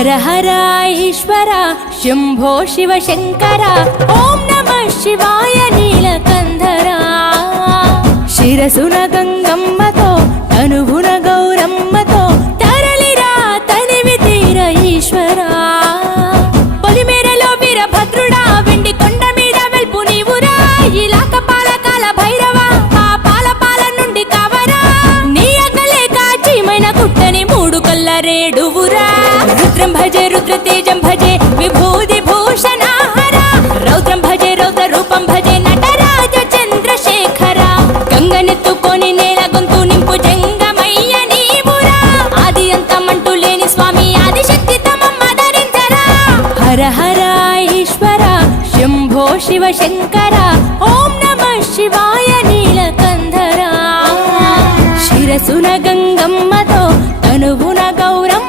హర హర ఈశ్వర శంభో శివ శంకర ఓం నమః శివాయ నీలకంధరా శిరసున గంగమ్మతో తనువున గౌరమ్మతో తరలిరా తనివి తీర ఈశ్వరా పొలిమేరలో వీరభద్రుడా వెండి కొండ మీద వెల్పు నీవురా ఇలాక పాలకాల భైరవ ఆ పాల నుండి కావరా నీ అకలే కాచిమైన కుట్టని మూడు కల్ల రేడువురా రుద్రం భజే రుద్ర తేజం భజే విభూది భూషణ హర రౌద్రం భజే రౌద్ర రూపం భజే నటరాజ చంద్రశేఖర గంగనెత్తుకొని నేల గొంతు నింపు జంగమయ్య నీవురా ఆది అంతమంటూ లేని స్వామి ఆదిశక్తి తమమ్మ ధరించరా హర హర ఈశ్వర శంభో శివ శంకర